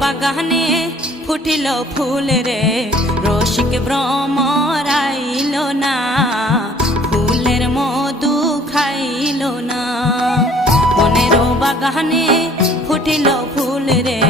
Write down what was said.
বাগানে ফুটিল ফুল রে, রসিক ভ্রমর আইল না, ফুলের মধু খাইল না। মনের বাগানে ফুটিল ফুল রে,